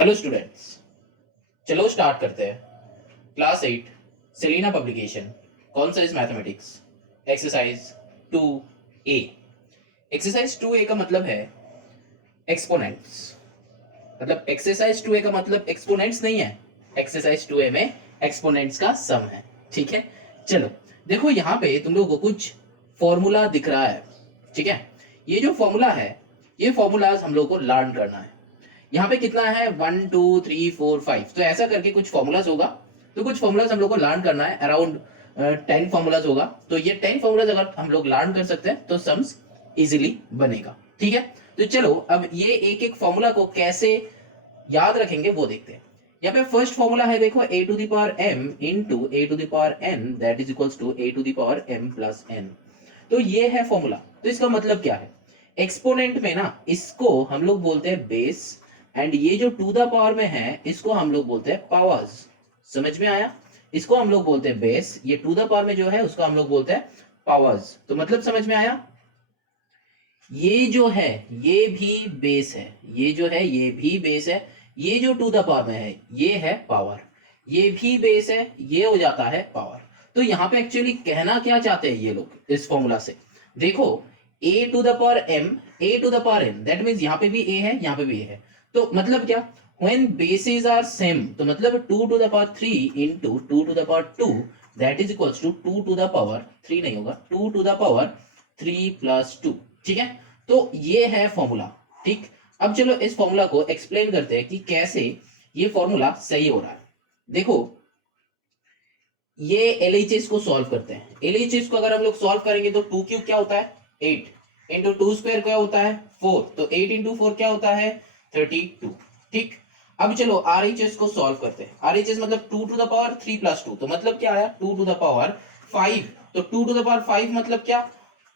Hello students, चलो start करते हैं। Class 8 Selina publication concepts mathematics exercise 2A। Exercise 2A का मतलब है एक्सपोनेंट्स। मतलब एक्सरसाइज 2A का मतलब एक्सपोनेंट्स नहीं है, एक्सरसाइज 2A में एक्सपोनेंट्स का सम है। ठीक है, चलो देखो यहाँ पे तुम लोगों को कुछ फॉर्मूला दिख रहा है। ठीक है, ये जो फॉर्मूला है, ये फॉर्मूलाज हम लोगों को लर्न करना है। यहाँ पे कितना है 1 2 3 4 5, तो ऐसा करके कुछ फॉर्मूलाज होगा। तो कुछ फॉर्मूलाज हम लोग को लर्न करना है, अराउंड 10 फॉर्मूलाज होगा। तो ये 10 फॉर्मूलाज अगर हम लोग लर्न कर सकते हैं तो सम्स इजीली बनेगा। ठीक है, तो चलो अब ये एक एक फॉर्मूला को कैसे याद रखेंगे वो देखते हैं। यहाँ पे फर्स्ट फॉर्मूला है, देखो a to the power m into a to the power n that is equals to a to the power m plus n। तो ये है फॉर्मूला। तो इसका मतलब क्या है, एक्सपोनेंट में ना इसको हम लोग बोलते हैं बेस, एंड ये जो टू द पावर में है इसको हम लोग बोलते हैं पावर्स। समझ में आया, इसको हम लोग बोलते हैं बेस, ये टू द पावर में जो है उसको हम लोग बोलते हैं पावर्स। तो मतलब समझ में आया, ये जो है ये भी बेस है, ये जो है ये भी बेस है, ये जो टू द पावर में है ये है पावर, ये भी बेस है, ये हो जाता है पावर। तो यहाँ पे एक्चुअली कहना क्या चाहते हैं ये लोग इस फॉर्मूला से, देखो a to the power m a to the power n, that means यहाँ पे भी a है यहाँ पे भी a है। तो मतलब क्या, when bases are same, तो मतलब 2 to the power 3 into 2 to the power 2 that is equals to 2 to the power 3 नहीं होगा, 2 to the power 3 plus 2। ठीक है, तो ये है फॉर्मूला। ठीक, अब चलो इस फॉर्मूला को एक्सप्लेन करते हैं कि कैसे ये फॉर्मूला सही हो रहा है। देखो ये LHS को सॉल्व करते हैं। LHS को अगर हम लोग सॉल्व करेंगे तो 2 क्यूब क्या होता है 8 इंटू 2 स्क्वायर क्या होता है 4, तो 8 इंटू 4 क्या होता है 32। ठीक, अब चलो RHS को सॉल्व करते हैं। RHS मतलब 2 टू द पावर 3 प्लस 2, तो मतलब क्या आया 2 टू द पावर 5। तो 2 टू द पावर 5 मतलब क्या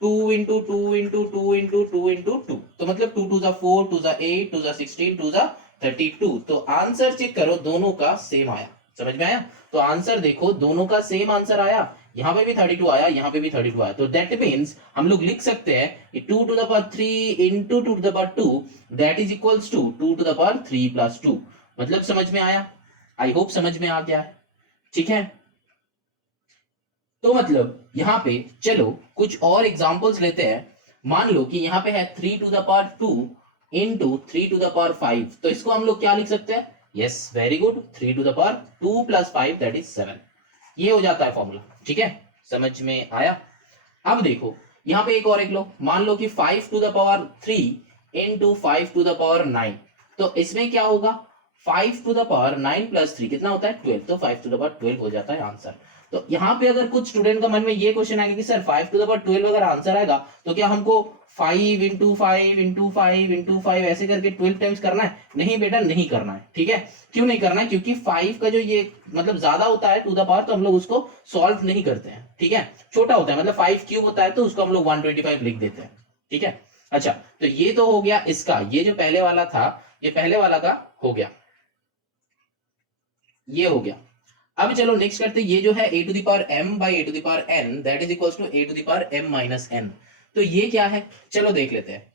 2 इंटू 2 इंटू 2 इंटू 2 इंटू 2, तो मतलब 2 to the 4 to the 8 to the 16 to the 32। तो आंसर चेक करो, दोनों का सेम आया। समझ में आया, तो आंसर देखो दोनों का सेम आंसर आया, यहाँ पे भी 32 आया, यहाँ पे भी 32 आया। तो दैट मीन्स हम लोग लिख सकते हैं 2 to the power 3 into 2 to the power 2 that is equals to 2 to the power 3 plus 2। मतलब समझ में आया, आई होप समझ में आ गया है। ठीक है, तो मतलब यहाँ पे चलो कुछ और एग्जांपल्स लेते हैं। मान लो कि यहाँ पे है 3 to the power 2 into 3 to the power 5, तो इसको हम लोग क्या लिख सकते हैं, yes very good, 3 to the power 2 plus 5 that is 7। ये हो जाता है फॉर्मूला। ठीक है, समझ में आया। अब देखो यहाँ पे एक और एक लो, मान लो कि 5 to the power 3 into 5 to the power 9, तो इसमें क्या होगा 5 टू द पावर 9 प्लस 3 कितना होता है 12, तो 5 टू द पावर 12 हो जाता है आंसर। तो यहाँ पे अगर कुछ स्टूडेंट का मन में ये क्वेश्चन आएगा कि सर 5 टू द पावर 12 अगर आंसर आएगा तो क्या हमको 5 इंटू 5 इंटू 5 इंटू 5 ऐसे करके 12 टाइम्स करना है? नहीं बेटा, नहीं करना है। ठीक है, क्यों नहीं करना है, क्योंकि 5 का जो ये मतलब ज्यादा होता है टू द पावर, तो हम लोग उसको सॉल्व नहीं करते हैं। ठीक है, छोटा होता है, मतलब 5 क्यूब होता है तो उसको हम लोग 125 लिख देते हैं। ठीक है, अच्छा तो ये तो हो गया इसका, ये जो पहले वाला था ये पहले वाला का हो गया, ये हो गया। अब चलो नेक्स्ट करते हैं, ये जो है a to the power m by a to the power n that is equals to a to the power m minus n। तो ये क्या है, चलो देख लेते हैं।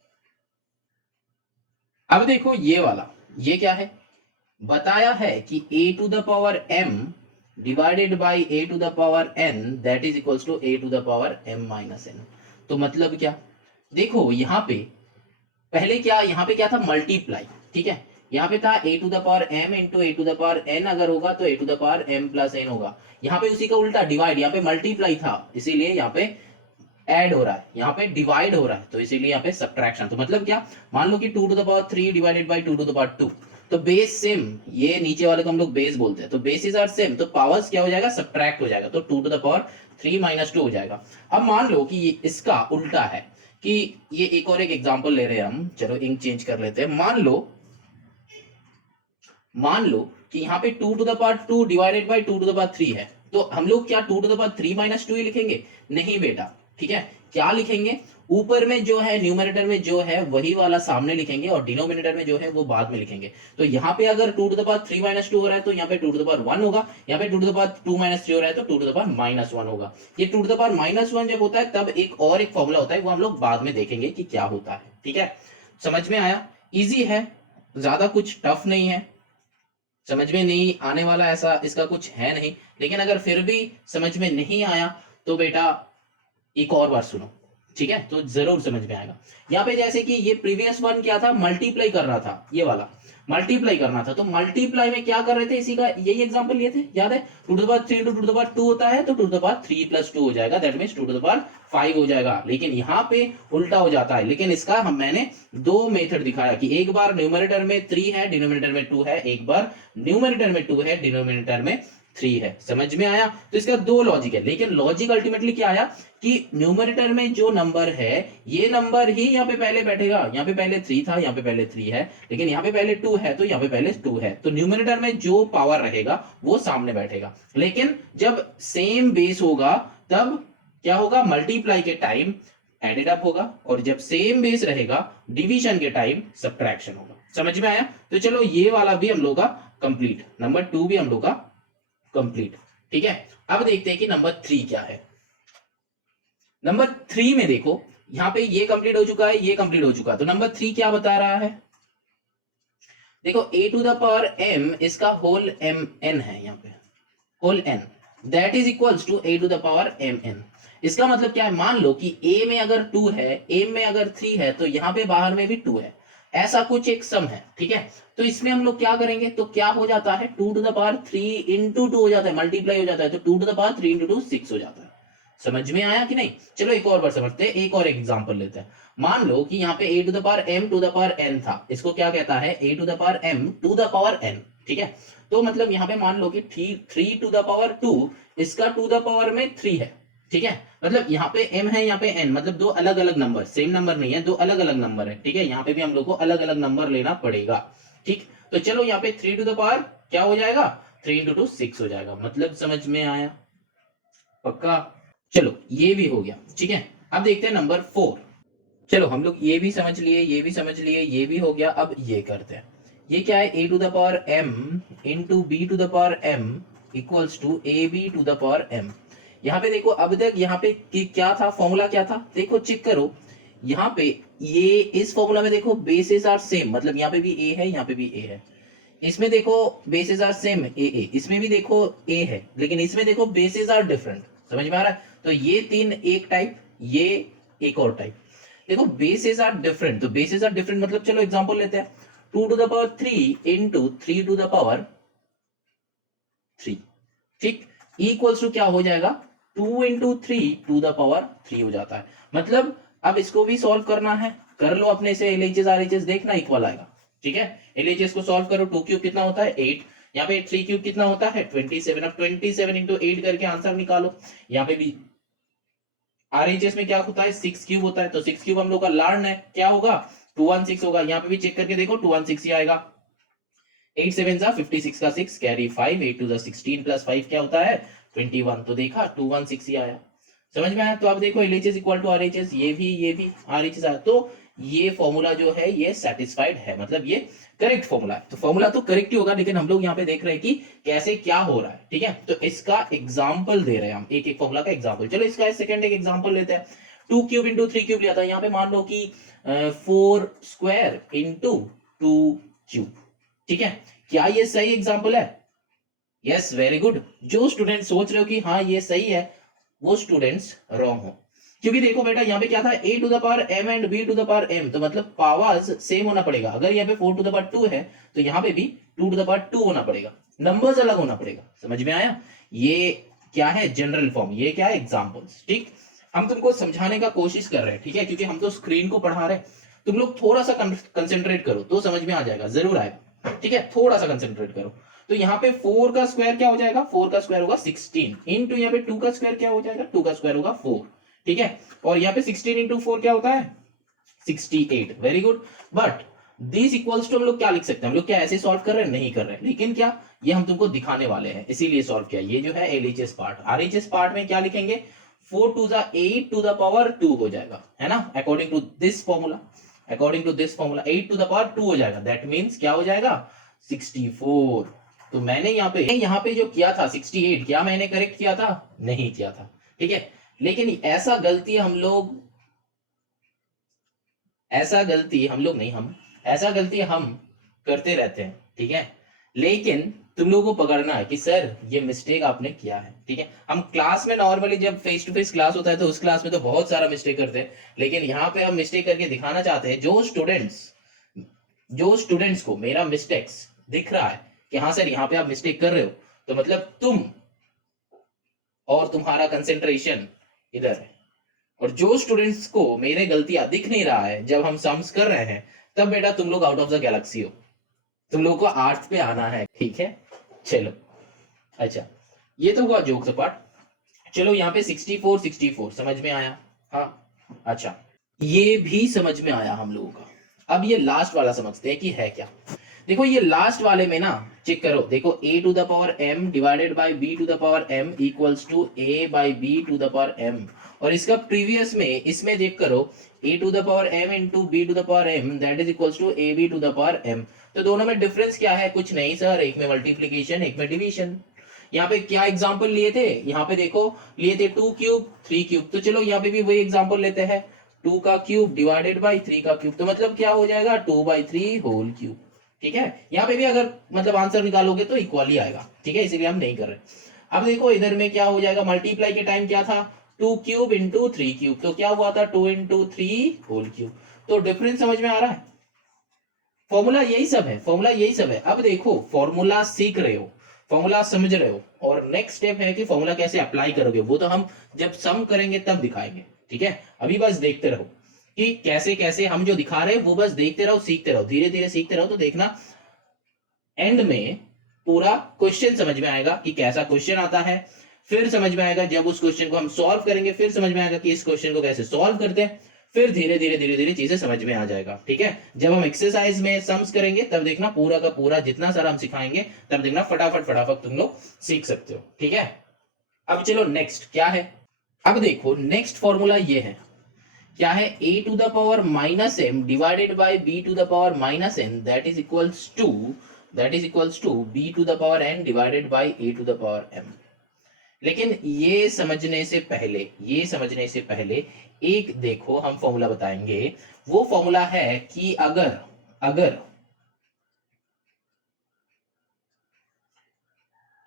अब देखो ये वाला, ये क्या है, बताया है कि a to the power m divided by a to the power n that is equals to a to the power m minus n। तो मतलब क्या, देखो यहाँ पे पहले क्या, यहाँ पे क्या था मल्टीप्लाई। ठीक है, यहाँ पे था a to the power m into a to the power n अगर होगा तो a to the power m plus n होगा। यहाँ पे उसी का उल्टा डिवाइड, यहाँ पे मल्टीप्लाई था इसीलिए यहाँ पे ऐड हो रहा है, यहाँ पे डिवाइड हो रहा है तो इसीलिए यहाँ पे सब्ट्रैक्शन। तो मतलब क्या, मान लो कि 2 to the power 3 divided by 2 to the power 2, तो बेस सेम, ये नीचे वाले को हम लोग बेस बोलते हैं, तो बेसिस आर सेम, तो पावर्स क्या हो जाएगा, सब्ट्रैक्ट हो जाएगा, तो 2 टू द पावर 3 माइनस 2 हो जाएगा। अब मान लो कि ये इसका उल्टा है, कि ये एक और एक एग्जांपल ले रहे हैं हम, चलो इंक चेंज कर लेते हैं। मान लो कि यहाँ पे 2 टू द पावर 2 डिवाइडेड बाय 2 टू द पावर 3 है, तो हम लोग क्या 2 टू द पावर 3 माइनस 2 ही लिखेंगे? नहीं बेटा, ठीक है, क्या लिखेंगे, ऊपर में जो है न्यूमरेटर में जो है वही वाला सामने लिखेंगे, और डिनोमिनेटर में जो है वो बाद में लिखेंगे। तो यहाँ पे अगर 2 टू द पावर 3 माइनस 2 हो रहा है तो यहाँ पे 2 टू द पावर 1 होगा, यहाँ पे 2 टू द पावर 2 माइनस 3 हो रहा है तो 2 टू द पावर माइनस 1 होगा। ये 2 टू द पावर माइनस 1 जब होता है तब एक और एक फॉर्मूला होता है, वो हम लोग बाद में देखेंगे कि क्या होता है, ठीक है। समझ में आया? इजी है, ज्यादा कुछ टफ नहीं है, समझ में नहीं आने वाला ऐसा इसका कुछ है नहीं। लेकिन अगर फिर भी समझ में नहीं आया तो बेटा एक और बार सुनो, ठीक है, तो जरूर समझ में आएगा। यहाँ पे जैसे कि ये प्रीवियस वन क्या था, मल्टीप्लाई कर रहा था, ये वाला मल्टीप्लाई करना था, तो मल्टीप्लाई में क्या कर रहे थे, इसी का यही एग्जांपल लिए थे, याद है, 2 to the power 3 to 2 to the power 2 होता है, तो 2 टू द पावर 3 प्लस 2 हो जाएगा, that means 2 to the power 5 हो जाएगा। लेकिन यहाँ पे उल्टा हो जाता है, लेकिन इसका मैंने दो मेथड दिखाया कि एक बार न्यूमरेटर में 3 है, डिनोमिनेटर में 2 है, एक बार न्यूमरेटर में 2 है, डिनोमिनेटर में 3 है। समझ में आया? तो इसका दो लॉजिक है, लेकिन लॉजिक अल्टीमेटली क्या आया कि न्यूमरेटर में जो नंबर है ये नंबर ही यहाँ पे पहले बैठेगा, यहाँ पे पहले 3 था, यहाँ पे पहले 3 है, लेकिन यहाँ पे पहले 2 है तो यहाँ पे पहले 2 है, तो न्यूमरेटर में जो पावर रहेगा वो सामने बैठेगा। लेकिन जब सेम बेस होगा तब क्या होगा, मल्टीप्लाई के टाइम एडेड अप होगा, और जब सेम बेस रहेगा डिवीजन के टाइम सब्ट्रैक्शन होगा। समझ में आया? तो चलो ये वाला भी हम लोग का कंप्लीट, नंबर 2 भी हम लोग का कंप्लीट, ठीक है। अब देखते हैं कि नंबर 3 क्या है। नंबर 3 में देखो, यहां पे ये कंप्लीट हो चुका है, ये कंप्लीट हो चुका है, तो नंबर 3 क्या बता रहा है, देखो a to the power m, इसका होल m n है, यहाँ पे whole n, that is equals to a to the power m n। इसका मतलब क्या है, मान लो कि a में अगर 2 है, m में अगर 3 है, तो यहाँ पे बाहर में भी 2 है, ऐसा कुछ एक सम है, ठीक है। तो इसमें हम लोग क्या करेंगे, तो क्या हो जाता है, 2 टू द पावर 3 इंटू 2 हो जाता है, मल्टीप्लाई हो जाता है, तो 2 टू द पावर 3 इंटू 2 6 हो जाता है। समझ में आया कि नहीं? चलो एक और बार समझते हैं, एक और एग्जांपल लेते हैं। मान लो कि यहाँ पे a to the power m to the power n था, इसको क्या कहता है, a to the power m to the power n, ठीक है। तो मतलब यहाँ पे मान लो कि 3 टू द पावर 2, इसका टू द पावर में 3 है, ठीक है। मतलब यहाँ पे m है, यहाँ पे n, मतलब दो अलग अलग नंबर, सेम नंबर नहीं है, दो अलग अलग नंबर है, ठीक है। यहाँ पे भी हम लोग को अलग अलग नंबर लेना पड़ेगा, ठीक। तो चलो यहाँ पे 3 टू द पावर क्या हो जाएगा, 3 इंटू 2 6 हो जाएगा। मतलब समझ में आया? पक्का? चलो ये भी हो गया, ठीक है। अब देखते हैं नंबर 4। चलो हम लोग ये भी समझ लिए, ये भी समझ लिए, ये भी हो गया। अब ये करते हैं, ये क्या है, a to the power m into B to the power m equals to A B to the power m। यहाँ पे देखो, अब तक यहाँ पे क्या था, फॉर्मूला क्या था, देखो चेक करो, यहाँ पे ये इस फॉर्मूला में देखो बेसिस आर सेम, मतलब यहाँ पे भी a है, यहाँ पे भी a है, इसमें देखो बेसिस आर सेम ए, इसमें भी देखो a है, लेकिन इसमें देखो बेसिस आर डिफरेंट। समझ में आ रहा है? तो ये 3 एक टाइप, ये एक और टाइप। देखो बेसिस आर डिफरेंट, तो बेसिस आर डिफरेंट मतलब चलो एग्जांपल लेते हैं, 2 to the power 3 into 3 to the power 3, ठीक, इक्वल्स टू क्या हो जाएगा, 2 इंटू 3 टू द पावर 3 हो जाता है। मतलब अब इसको भी सॉल्व करना है, कर लो अपने से, LHS RHS देखना इक्वल आएगा, ठीक है। LHS को सॉल्व करो, 2 क्यूब कितना होता है 8, यहाँ पे 3 क्यूब कितना होता है 27। अब 27 इंटू 8 करके आंसर निकालो। यहाँ पे भी RHS में क्या होता है 6 क्यूब होता है, तो 6 क्यूब हम लोग का लर्न है, क्या होगा 216 होगा। यहाँ पे भी चेक करके देखो 216 ही आएगा। 8 7 जा 56 का 6 कैरी 5, 8 टू द 16 प्लस 5 क्या होता है 21, तो देखा 216 ही आया। समझ में आया? तो अब देखो LHS इक्वल टू RHS, ये भी RHS आया, तो ये फॉर्मूला जो है ये सेटिस्फाइड है, मतलब ये करेक्ट फॉर्मूला है। तो फॉर्मूला तो करेक्ट ही होगा, लेकिन हम लोग यहाँ पे देख रहे हैं कि कैसे क्या हो रहा है, ठीक है। तो इसका एग्जाम्पल दे रहे हैं हम, एक एक फॉर्मूला का एग्जाम्पल। चलो इसका सेकंड एक एग्जाम्पल लेते हैं। 2 क्यूब इंटू 3 क्यूब लिया था, यहाँ पे मान लो कि 4 स्क्वायर इंटू 2 क्यूब, ठीक है। क्या ये सही एग्जाम्पल है? Yes, very good. जो स्टूडेंट सोच रहे हो कि हाँ ये सही है, वो स्टूडेंट्स रॉन्ग हो, क्योंकि देखो बेटा यहाँ पे क्या था, a to the power m and b to the power m, तो मतलब पावर्स सेम होना पड़ेगा। अगर यहाँ पे 4 टू द पावर 2 है तो यहाँ पे भी 2 टू द पावर 2 होना पड़ेगा, नंबर्स अलग होना पड़ेगा। समझ में आया? ये क्या है जनरल फॉर्म, ये क्या है एग्जांपल्स, ठीक। हम तुमको समझाने का कोशिश कर रहे हैं, ठीक है, क्योंकि हम तो स्क्रीन को पढ़ा रहे हैं, तुम लोग थोड़ा सा कंसेंट्रेट करो तो समझ में आ जाएगा, जरूर आएगा। ठीक है, थोड़ा सा कंसेंट्रेट करो। तो यहाँ पे 4 का स्क्वायर क्या हो जाएगा, 4 का स्क्वायर होगा 16 इंटू यहाँ पे 2 का स्क्वायर क्या हो जाएगा, 2 का स्क्वायर होगा 4। ठीक है, और यहाँ पे 16 इंटू 4 क्या होता है 68। Very good. But this equals to हम लोग क्या लिख सकते हैं, हम लोग क्या ऐसे सॉल्व कर रहे हैं, नहीं कर रहे हैं, लेकिन क्या ये हम तुमको दिखाने वाले हैं इसीलिए सॉल्व किया। ये जो है एलएचएस पार्ट, आरएचएस पार्ट में क्या लिखेंगे 4 to the 8 to the power 2 हो जाएगा, है ना, according to this formula. According to this formula 8 to the power 2 हो जाएगा, दैट मींस क्या हो जाएगा 64। तो मैंने यहाँ पे जो किया था 68, क्या मैंने करेक्ट किया था, नहीं किया था। ठीक है, लेकिन ऐसा गलती हम लोग ऐसा गलती हम करते रहते हैं। ठीक है, लेकिन तुम लोगों को पकड़ना है कि सर ये मिस्टेक आपने किया है। ठीक है, हम क्लास में नॉर्मली जब फेस टू फेस क्लास होता है तो उस क्लास में तो बहुत सारा मिस्टेक करते हैं, लेकिन यहाँ पे हम मिस्टेक करके दिखाना चाहते हैं। जो स्टूडेंट्स को मेरा मिस्टेक्स दिख रहा है कि हाँ सर यहाँ पे आप मिस्टेक कर रहे हो, तो मतलब तुम और तुम्हारा कंसेंट्रेशन इधर है। और जो स्टूडेंट्स को मेरे गलतियां दिख नहीं रहा है जब हम सम्स कर रहे हैं, तब बेटा तुम लोग आउट ऑफ द गैलेक्सी हो, तुम लोगों को आर्थ पे आना है। ठीक है, चलो अच्छा, ये तो हुआ जोक पार्ट। चलो यहाँ पे 64 समझ में आया। हाँ अच्छा, ये भी समझ में आया हम लोगों का। अब ये लास्ट वाला समझते हैं कि है क्या। देखो ये लास्ट वाले में ना चेक करो, देखो a to the power m divided by b to the power m equals to a by b to the power m। और इसका प्रीवियस में इसमें देख करो a to the power m into b to the power m that is equals to ab to the power m। तो दोनों में difference क्या है, कुछ नहीं सर, एक में मल्टीप्लीकेशन एक में डिवीजन। यहाँ पे क्या एग्जांपल लिए थे, यहाँ पे देखो लिए थे 2 क्यूब 3 क्यूब, तो चलो यहाँ पे भी वही एग्जांपल लेते हैं 2 का क्यूब डिवाइडेड बाय 3 का क्यूब, तो मतलब क्या हो जाएगा 2/3 होल क्यूब। ठीक है, यहाँ पे भी अगर मतलब आंसर निकालोगे तो इक्वल ही आएगा। ठीक है, इसीलिए हम नहीं कर रहे। अब देखो इधर में क्या हो जाएगा, मल्टीप्लाई के टाइम क्या था 2 क्यूब इंटू 3 क्यूब, तो क्या हुआ था 2 इंटू 3 होल क्यूब। तो डिफरेंस समझ में आ रहा है, फॉर्मूला यही सब है। अब देखो फॉर्मूला सीख रहे हो, फॉर्मूला समझ रहे हो, और नेक्स्ट स्टेप है कि फॉर्मूला कैसे अप्लाई करोगे, वो तो हम जब सम करेंगे तब दिखाएंगे। ठीक है, अभी बस देखते रहो कि कैसे कैसे हम जो दिखा रहे हैं वो बस देखते रहो, सीखते रहो, धीरे धीरे सीखते रहो, तो देखना एंड में पूरा क्वेश्चन समझ में आएगा कि कैसा क्वेश्चन आता है। फिर समझ में आएगा जब उस क्वेश्चन को हम सॉल्व करेंगे, फिर समझ में आएगा कि इस क्वेश्चन को कैसे सॉल्व करते हैं, फिर धीरे धीरे चीजें समझ में आ जाएगा। ठीक है, जब हम एक्सरसाइज में सम्स करेंगे तब देखना पूरा का पूरा जितना सारा हम सिखाएंगे, तब देखना फटाफट तुम लोग सीख सकते हो। ठीक है, अब चलो नेक्स्ट क्या है। अब देखो नेक्स्ट फॉर्मूला ये है, क्या है a to the power minus m divided by b to the power minus n that is equals to b to the power n divided by a to the power m। लेकिन ये समझने से पहले एक देखो हम फॉर्मूला बताएंगे। वो फॉर्मूला है कि अगर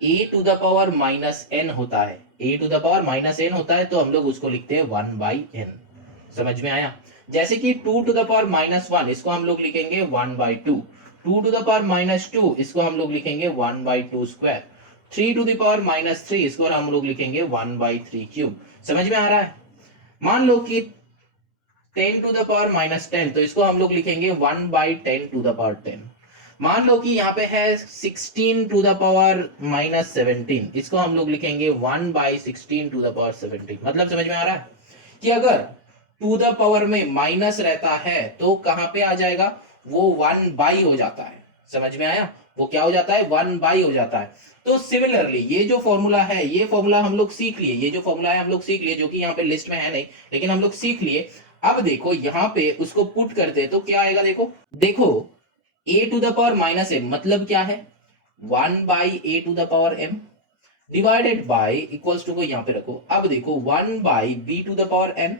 a to the power minus n होता है, तो हम लोग उसको लिखते हैं 1/n। समझ में आया, जैसे कि 2 टू द पावर माइनस 1 इसको हम लोग लिखेंगे 1/2, 2 टू द पावर माइनस 2 इसको हम लोग लिखेंगे 1/2 square, 3 to the power minus 3 इसको हम लोग लिखेंगे 1/3 क्यूब। समझ में आ रहा है, मान लो कि 10 टू द पावर माइनस 10 तो इसको हम लोग लिखेंगे 1/10 टू द पावर 10। मान लो कि यहाँ पे है 16 टू द पावर माइनस 17 इसको हम लोग लिखेंगे 1/16 टू द पावर 17। मतलब समझ में आ रहा है कि अगर टू द पावर में माइनस रहता है तो कहां पे आ जाएगा, वो 1/, हो जाता है। समझ में आया, वो क्या हो जाता है 1/, हो जाता है। तो सिमिलरली ये जो फॉर्मूला है, ये फॉर्मूला हम लोग सीख लिए, जो कि यहाँ पे लिस्ट में है नहीं, लेकिन हम लोग सीख लिए। अब देखो यहाँ पे उसको पुट करते तो क्या आएगा, देखो a to the power minus m मतलब क्या है 1/a to the power m divided by equals to को यहाँ पे रखो। अब देखो 1/b to the power n,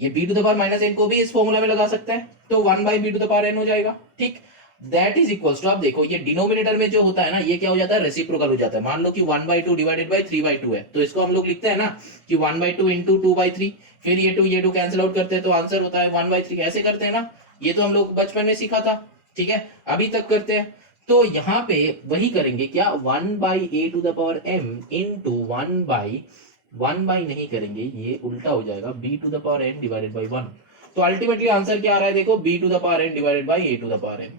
ये b to the power minus n को भी इस फॉर्मूला में लगा सकते हैं, तो 1/b to the power n हो जाएगा। ठीक, दैट इज इक्वल्स टू, आप देखो ये डिनोमिनेटर में जो होता है ना, ये क्या हो जाता है रेसिप्रोकल हो जाता है। मान लो कि 1/2 डिवाइडेड बाय 3/2 है, तो इसको हम लोग लिखते हैं ना कि 1/2 इंटू 2/3, फिर ये 2 कैंसिल आउट करते हैं तो आंसर होता है 1/3। ऐसे करते हैं ना, ये तो हम लोग बचपन में सीखा था। ठीक है, अभी तक करते हैं। तो यहाँ पे वही करेंगे, क्या 1/a to the power m into 1/, नहीं करेंगे, ये उल्टा हो जाएगा, b to the power n divided by 1। तो अल्टीमेटली आंसर क्या आ रहा है, देखो b to the power n divided by a to the power m।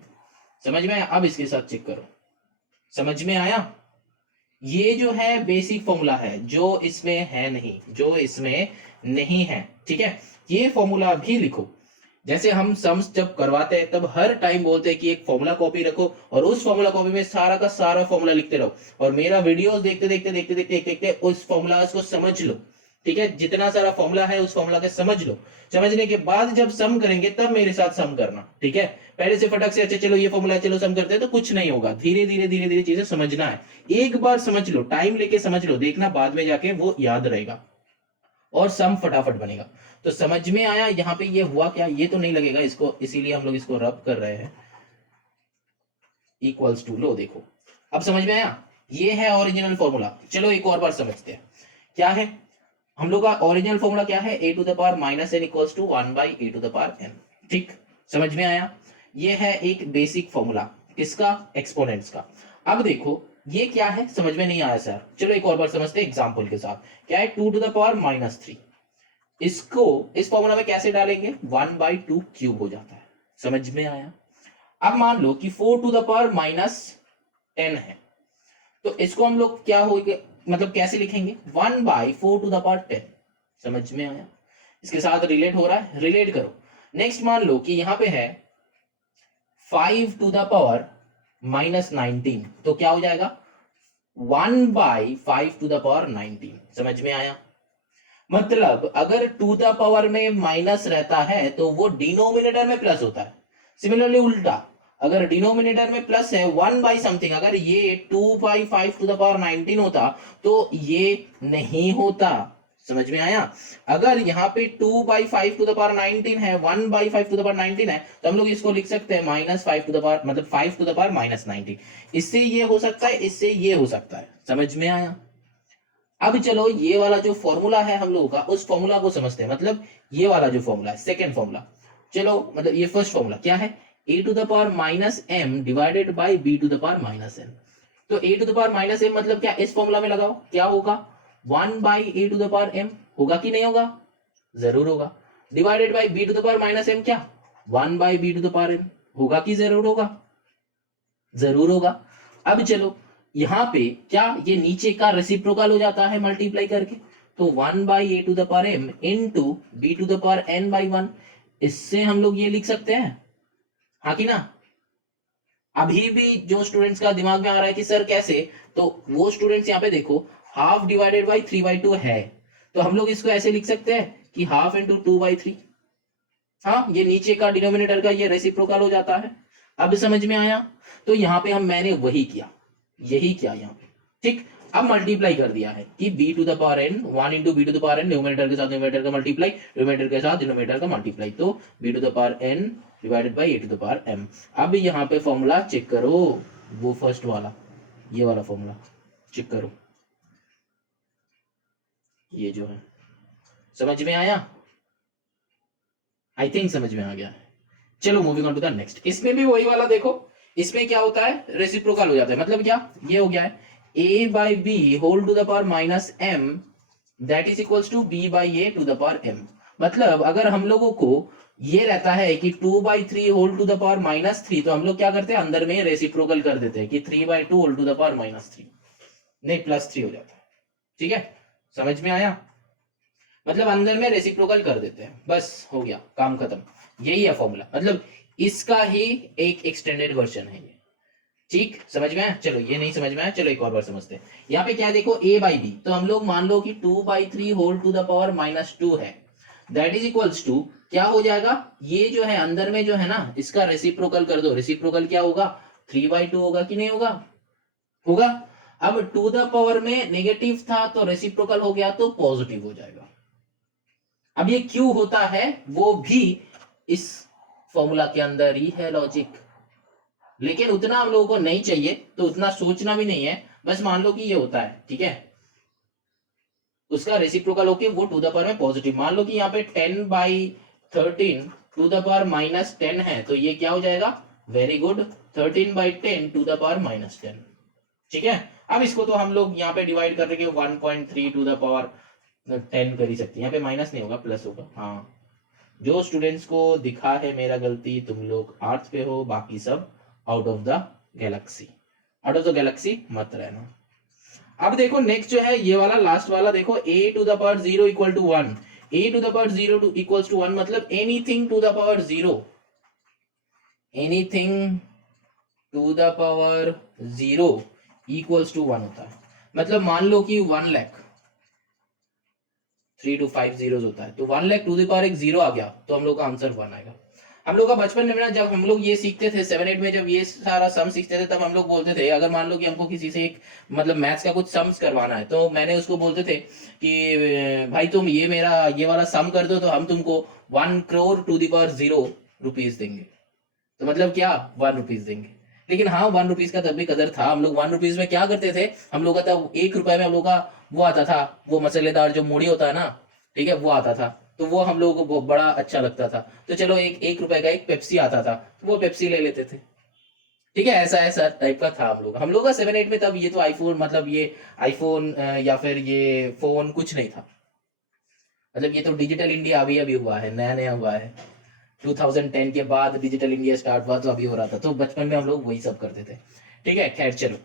समझ में आया? अब इसके साथ चेक करो, समझ में आया? ये जो है बेसिक फॉर्मूला है, जो इसमें है नहीं, जो इसमें नहीं है, ठीक है। ये फॉर्मूला भी लिखो। जैसे हम सम्स जब करवाते हैं तब हर टाइम बोलते हैं कि एक फॉर्मूला कॉपी रखो और उस फॉर्मूला कॉपी में सारा का सारा फॉर्मूला लिखते रहो, और मेरा वीडियोस देखते देखते देखते देखते देखते देखते उस फॉर्मूला को समझ लो, ठीक है। जितना सारा फॉर्मूला है उस फॉर्मूला के समझ लो। समझने के बाद जब सम करेंगे तब मेरे साथ सम करना, ठीक है। पहले से फटक से अच्छा चलो ये फॉर्मूला चलो सम करते हैं तो कुछ नहीं होगा। धीरे धीरे धीरे धीरे चीजें समझना है। एक बार समझ लो, टाइम लेके समझ लो, देखना बाद में जाके वो याद रहेगा और सम फटाफट बनेगा। तो समझ में आया? यहाँ पे ये हुआ क्या, ये तो नहीं लगेगा इसको, इसीलिए हम लोग इसको रब कर रहे हैं। इक्वल्स टू लो, देखो अब समझ में आया? ये है ओरिजिनल फॉर्मूला। चलो एक और बार समझते हैं क्या है। हम लोग का ओरिजिनल फॉर्मूला क्या है, a to the power minus n equals to 1 by a to the power n। ठीक, समझ में आया? ये है एक बेसिक फॉर्मूला किसका, एक्सपोनेंट्स का। अब देखो ये क्या है, समझ में नहीं आया सर, चलो एक और बार समझते हैं एग्जांपल के साथ। क्या है, 2 टू द पावर माइनस 3, इसको इस फॉर्मूला में कैसे डालेंगे, 1 बाई 2 क्यूब हो जाता है। समझ में आया? अब मान लो कि 4 टू द पावर माइनस 10 है, तो इसको हम लोग क्या हो, मतलब कैसे लिखेंगे, 1 बाई 4 टू द पावर 10। समझ में आया? इसके साथ रिलेट हो रहा है, रिलेट करो। नेक्स्ट मान लो कि यहां पे है 5 टू द पावर माइनस 19, तो क्या हो जाएगा, 1 बाई 5 टू द पावर 19। समझ में आया? मतलब अगर टू द पावर में माइनस रहता है तो वो डिनोमिनेटर में प्लस होता है। सिमिलरली उल्टा, अगर डिनोमिनेटर में प्लस है 1 बाई समथिंग, अगर ये 2 बाई 5 टू द पावर 19 होता तो ये नहीं होता। समझ में आया? अगर यहाँ पे 2 बाई 5 टू द पावर 19 है, 1 बाई 5 टू द पावर 19 है, तो हम लोग इसको लिख सकते हैं माइनस 5 टू द पावर, मतलब 5 टू द पावर माइनस 19। इससे ये हो सकता है, इससे ये हो सकता है। समझ में आया? अब चलो ये वाला जो फॉर्मूला है हम लोगों का, उस फॉर्मूला को समझते हैं। मतलब ये वाला जो फॉर्मूला है, सेकंड फॉर्मूला, चलो मतलब ये फर्स्ट फॉर्मूला क्या है, a to the power minus m divided by b to the power minus n। तो a to the power minus m मतलब क्या, इस फॉर्मूला में लगाओ, क्या होगा, 1 by a to the power m, होगा कि नहीं होगा, जरूर होगा। Divided by b to the power minus m, क्या 1 by b to the power n, होगा कि जरूर होगा, जरूर होगा। अब चलो यहां पे क्या, ये नीचे का रेसिप्रोकल हो जाता है मल्टीप्लाई करके, तो 1 by A to the power m into B to the power n by 1। इससे हम लोग ये लिख सकते हैं, हाँ कि ना? अभी भी जो स्टूडेंट्स का दिमाग में आ रहा है कि सर कैसे, तो वो स्टूडेंट्स यहाँ पे देखो, हाफ डिवाइडेड बाई 3/2 है, तो हम लोग इसको ऐसे लिख सकते हैं कि हाफ इंटू 2/3। हाँ, ये नीचे का डिनोमिनेटर का ये रेसिप्रोकल हो जाता है। अब समझ में आया? तो यहाँ पे मैंने वही किया, यही किया यहाँ पे, ठीक। अब मल्टीप्लाई कर दिया है कि b to the power n, 1 into B to the power n, numerator के साथ न्यूमरेटर का मल्टीप्लाई, न्यूमरेटर के साथ डिनोमिनेटर का मल्टीप्लाई, तो b to the power n divided by a to the power m। अब यहाँ पे फॉर्मूला चेक करो, वो फर्स्ट वाला, ये वाला फॉर्मूला चेक करो, ये जो है, समझ में आया? आई थिंक समझ में आ गया है। चलो moving on to the next. इसमें भी वही वाला देखो, इसमें क्या होता है, रेसिप्रोकल हो जाता है। मतलब क्या, ये हो गया है a by B whole to the power minus m that is equals to b by a to the power m। मतलब अगर हम लोगों को ये रहता है कि 2/3 whole to the power minus 3, तो हम लोग क्या करते हैं, अंदर में रेसिप्रोकल कर देते हैं कि 3/2 whole to the power minus 3, नहीं प्लस 3 हो जाता है। ठीक है, समझ में आया? मतलब अंदर में रेसिप्रोकल कर देते हैं, बस हो गया, काम खत्म। यही है फॉर्मूला, मतलब इसका ही एक एक्सटेंडेड वर्जन है ये। ठीक, समझ में आया? चलो ये नहीं समझ में आया, चलो एक और बार समझते हैं। यहाँ पे क्या देखो, a बाई बी, तो हम लोग मान लो कि 2/3 whole to the power minus 2 है, दैट इज इक्वल्स टू क्या हो जाएगा, ये जो है अंदर में जो है ना, इसका रेसिप्रोकल कर दो। रेसिप्रोकल क्या होगा, 3/2 होगा कि नहीं होगा, होगा। अब टू द पावर में नेगेटिव था तो रेसिप्रोकल हो गया तो पॉजिटिव हो जाएगा। अब ये क्यों होता है वो भी इस फॉर्मूला के अंदर ही है लॉजिक, लेकिन उतना हम लोगों को नहीं चाहिए, तो उतना सोचना भी नहीं है, बस मान लो कि ये होता है, ठीक है। उसका रेसिप्रोकल होके वो टू द पावर में पॉजिटिव, मान लो कि यहाँ पे 10/13 टू द पावर माइनस 10 है, तो ये क्या हो जाएगा, very good, 13/10 to the power minus 10। ठीक है, अब इसको तो हम लोग यहाँ पे डिवाइड कर रहे 1.3 टू द पावर 10 कर ही सकते हैं, यहाँ पे माइनस नहीं होगा, प्लस होगा। हाँ, जो स्टूडेंट्स को दिखा है मेरा गलती, तुम लोग आर्ट्स पे हो, बाकी सब out of the Galaxy, out of the Galaxy मत रहना। अब देखो नेक्स्ट जो है ये वाला लास्ट वाला देखो, a to the power 0 equal to 1, a to the power 0 to equals to 1 मतलब anything to the power 0, anything to the power 0 equals to 1 होता है। मतलब मान लो कि 1 लाख 3 to 5 zeros होता है, तो 1 लाख टू द पावर एक 0 आ गया तो हम लोग का आंसर 1 आएगा। हम लोग का बचपन में ना जब हम लोग ये सीखते थे 7-8 में, जब ये सारा सम सीखते थे तब हम लोग बोलते थे, अगर मान लो कि हमको किसी से एक मतलब मैथ्स का कुछ सम्स करवाना है तो मैंने उसको बोलते थे कि भाई तुम ये मेरा ये वाला सम कर दो तो हम तुमको 1 crore to the power 0 rupees देंगे। तो मतलब क्या 1 रुपीज देंगे। लेकिन हाँ 1 रुपीज का तब भी कदर था। हम लोग 1 रुपीज में क्या करते थे, हम लोग का तब 1 रुपए में हम लोग का वो आता था, वो मसालेदार जो मूढ़ी होता है ना, ठीक है, वो आता था, तो वो हम लोगों को बड़ा अच्छा लगता था। तो चलो 1 रुपए का एक पेप्सी आता था तो वो पेप्सी ले लेते थे, ठीक है। ऐसा ऐसा टाइप का था हम लोग का 7-8 में। तब ये तो आईफोन मतलब ये आईफोन या फिर ये फोन कुछ नहीं था। मतलब ये तो डिजिटल इंडिया अभी अभी हुआ है, नया नया हुआ है। 2010 के बाद डिजिटल इंडिया स्टार्ट हुआ तो अभी हो रहा था। तो बचपन में हम लोग वही सब करते थे, ठीक है। खैर चलो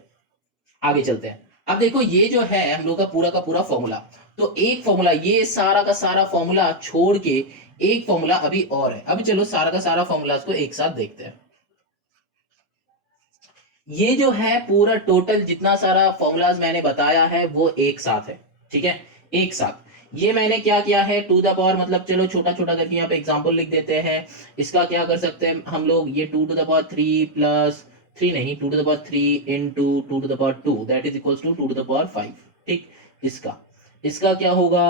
आगे चलते हैं। अब देखो ये जो है हम लोग का पूरा फॉर्मूला, तो एक फॉर्मूला ये सारा का सारा फॉर्मूला छोड़ के एक फॉर्मूला अभी और है। अभी चलो सारा का सारा फॉर्मूला को एक साथ देखते हैं। ये जो है पूरा टोटल जितना सारा फॉर्मूलाज मैंने बताया है वो एक साथ है, ठीक है, एक साथ। ये मैंने क्या किया है टू द पावर, मतलब चलो छोटा छोटा करके यहाँ पे एग्जांपल लिख देते हैं। इसका क्या कर सकते हैं हम लोग, ये 2 टू द पावर 3 प्लस 3 नहीं, 2 to the power 3 into 2 to the power 2 that is equals to 2 to the power 5, ठीक। इसका क्या होगा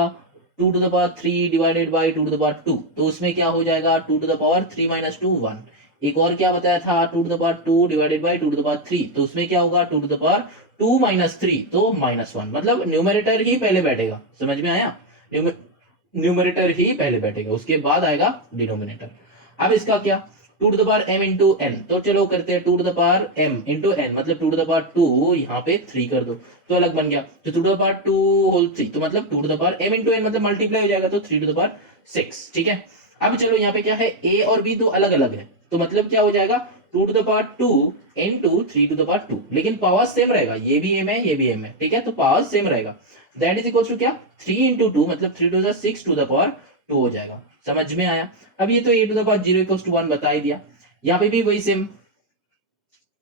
2 to the power 3 divided by 2 to the power 2, तो उसमें क्या हो जाएगा 2 टू द पावर 3 माइनस 2 1। एक और क्या बताया था 2 to the power 2 divided by 2 to the power 3, तो उसमें क्या होगा 2 टू द पावर 2 माइनस 3 तो -1। मतलब न्यूमरेटर ही पहले बैठेगा, समझ में आया। न्यूमरेटर ही पहले बैठेगा, उसके बाद आएगा डिनोमिनेटर। अब इसका क्या 2 to the power m into n, तो चलो करते हैं 2 to the power m into n, मतलब 2 टू द पावर 2 यहाँ पे 3 कर दो तो अलग बन गया। तो 2 टू द पावर 2 होल 3, तो मतलब 2 to the power m into n मतलब मल्टीप्लाई हो जाएगा तो 3 टू द पावर 6, ठीक है। अब चलो यहाँ पे क्या है a और b तो अलग अलग है, तो मतलब क्या हो जाएगा 2 to the power 2 into 3 to the power 2, लेकिन पावर सेम रहेगा, ये भी m है ये भी m है, ठीक है, तो पावर सेम रहेगा। दैट इज इक्वल टू क्या 3 इंटू 2 मतलब 3 to the 6 to the power 2 हो जाएगा, समझ में आया। अब ये तो a to the power 0 equal to 1 बता ही दिया, यहाँ पे भी वही सेम।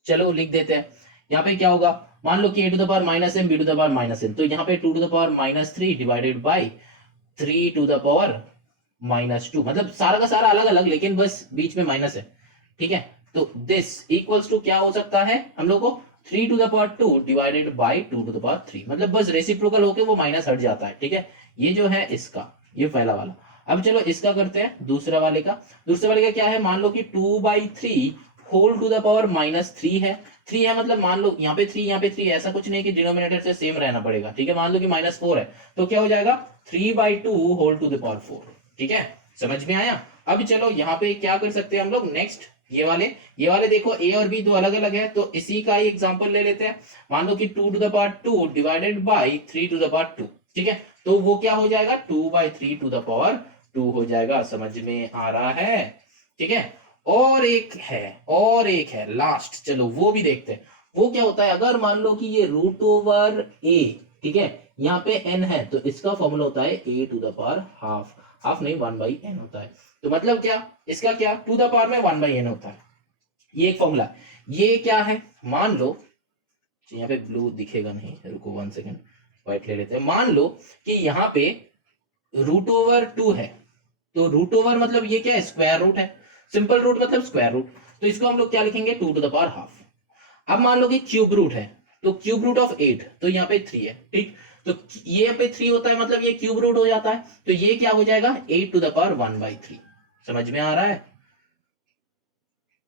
चलो लिख देते हैं, यहाँ पे क्या होगा मान लो कि a to the power minus m b to the power minus n, तो यहाँ पे 2 to the power -3 divided by 3 to the power -2, मतलब सारा का सारा अलग अलग लेकिन बस बीच में माइनस है, ठीक है। तो दिस इक्वल्स टू क्या हो सकता है हम लोग को 3 to the power 2 divided by 2 to the power 3, मतलब बस रेसिप्रोकल होके वो माइनस हट जाता है, ठीक है। ये जो है इसका ये पहला वाला। अब चलो इसका करते हैं दूसरे वाले का क्या है, मान लो कि 2/3 होल टू द पावर -3 है। 3 है मतलब मान लो यहाँ पे 3 यहाँ पे 3, ऐसा कुछ नहीं कि डिनोमिनेटर से सेम रहना पड़ेगा, ठीक है। मान लो कि -4 है तो क्या हो जाएगा 3/2 होल टू द पावर 4, ठीक है, समझ में आया। अब चलो यहाँ पे क्या कर सकते हैं हम लोग नेक्स्ट, ये वाले देखो a और b दो अलग अलग है, तो इसी का ही एग्जांपल ले लेते हैं। मान लो कि 2 to the power 2 divided by 3 to the power 2, ठीक है, तो वो क्या हो जाएगा 2/3 टू द पावर 2 हो जाएगा, समझ में आ रहा है, ठीक है। और एक है लास्ट, चलो वो भी देखते हैं। वो क्या होता है अगर मान लो कि ये √a, ठीक है, यहाँ पे n है तो इसका फॉर्मूला होता है a to the power half नहीं 1/n होता है। तो मतलब क्या इसका क्या टू द पावर में 1/n होता है, ये एक फॉर्मूला। ये क्या है मान लो, यहाँ पे ब्लू दिखेगा नहीं, रुको 1 सेकेंड व्हाइट ले लेते हैं। मान लो कि यहाँ पे √2 है, तो √, मतलब ये क्या है स्क्वायर रूट है, सिंपल रूट मतलब स्क्वायर रूट, तो इसको हम लोग क्या लिखेंगे 2 टू द पावर हाफ। अब मान लो कि क्यूब रूट है, तो क्यूब रूट ऑफ 8, तो यहाँ पे 3 है, ठीक, तो ये पे 3 होता है मतलब ये क्यूब रूट हो जाता है, तो ये क्या हो जाएगा 8 टू द पावर 1/3, समझ में आ रहा है।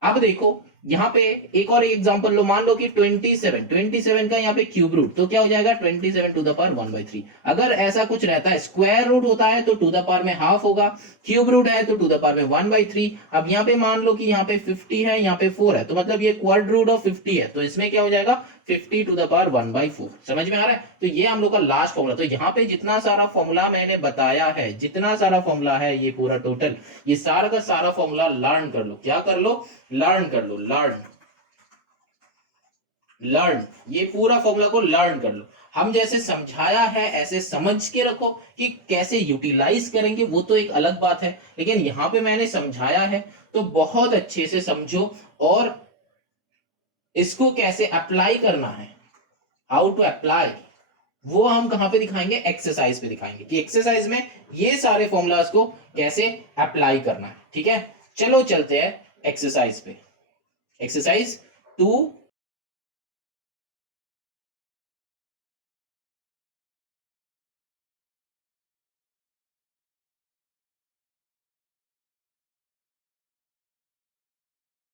अब देखो यहाँ पे एक और एग्जांपल लो, मान लो कि 27 का यहाँ पे क्यूब रूट, तो क्या हो जाएगा 27 टू द पावर 1/3। अगर ऐसा कुछ रहता है स्क्वायर रूट होता है तो टू द पावर में हाफ होगा, क्यूब रूट है तो टू द पावर में 1/3। अब यहाँ पे मान लो कि यहाँ पे 50 है यहाँ पे 4 है, तो मतलब ये क्वाड रूट ऑफ 50 है, तो इसमें क्या हो जाएगा 50 टू द पावर 1/4, समझ में आ रहा है। तो ये हम लोग का लास्ट फॉर्मूला। तो यहाँ पे जितना सारा फॉर्मूला मैंने बताया है, जितना सारा फॉर्मूला है ये पूरा टोटल, ये सारा का सारा फॉर्मूला लर्न कर लो, क्या कर लो लर्न कर लो, लर्न लर्न, ये पूरा फॉर्मूला को लर्न कर लो। हम जैसे समझाया है ऐसे समझ के रखो, कि कैसे यूटिलाइज करेंगे वो तो एक अलग बात है, लेकिन यहां पे मैंने समझाया है तो बहुत अच्छे से समझो, और इसको कैसे अप्लाई करना है, हाउ टू अप्लाई, वो हम कहां पे दिखाएंगे, एक्सरसाइज पे दिखाएंगे, कि एक्सरसाइज में ये सारे फॉर्मूलाज को कैसे अप्लाई करना है। ठीक है, चलो चलते हैं एक्सरसाइज पे। एक्सरसाइज 2